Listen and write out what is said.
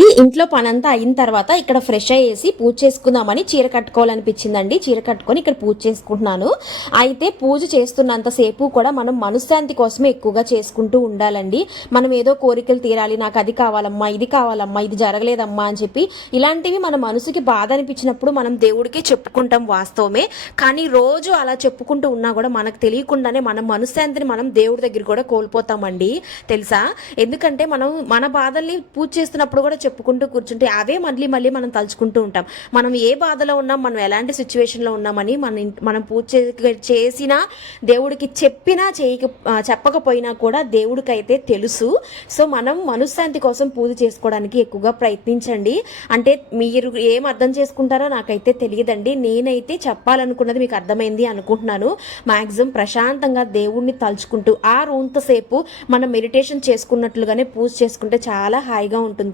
ఈ ఇంట్లో పనంతా అయిన తర్వాత ఇక్కడ ఫ్రెష్ అయ్యేసి పూజ చేసుకుందామని చీర కట్టుకోవాలనిపించిందండి. చీర కట్టుకొని ఇక్కడ పూజ చేసుకుంటున్నాను. అయితే పూజ చేస్తున్నంతసేపు కూడా మనం మనశ్శాంతి కోసమే ఎక్కువగా చేసుకుంటూ ఉండాలండి. మనం ఏదో కోరికలు తీరాలి, నాకు అది కావాలమ్మా, ఇది కావాలమ్మా, ఇది జరగలేదమ్మా అని చెప్పి ఇలాంటివి మన మనసుకి బాధ అనిపించినప్పుడు మనం దేవుడికి చెప్పుకుంటాం వాస్తవమే. కానీ రోజు అలా చెప్పుకుంటూ ఉన్నా కూడా మనకు తెలియకుండానే మన మనశ్శాంతిని మనం దేవుడి దగ్గర కూడా కోల్పోతామండి, తెలుసా? ఎందుకంటే మనం మన బాధల్ని పూజ చేస్తున్నప్పుడు కూడా చెప్పుకుంటూ కూర్చుంటే అవే మళ్ళీ మళ్ళీ మనం తలుచుకుంటూ ఉంటాం. మనం ఏ బాధలో ఉన్నాం, మనం ఎలాంటి సిచ్యువేషన్లో ఉన్నామని మనం పూజ చేసినా దేవుడికి చెప్పినా చెప్పకపోయినా కూడా దేవుడికైతే తెలుసు. సో మనం మనశ్శాంతి కోసం పూజ చేసుకోవడానికి ఎక్కువగా ప్రయత్నించండి. అంటే మీరు ఏం అర్థం చేసుకుంటారో నాకైతే తెలియదండి. నేనైతే చెప్పాలనుకున్నది మీకు అర్థమైంది అనుకుంటున్నాను. మ్యాక్సిమం ప్రశాంతంగా దేవుడిని తలుచుకుంటూ ఆ రోజంతసేపు మనం మెడిటేషన్ చేసుకున్నట్లుగానే పూజ చేసుకుంటే చాలా హాయిగా ఉంటుంది.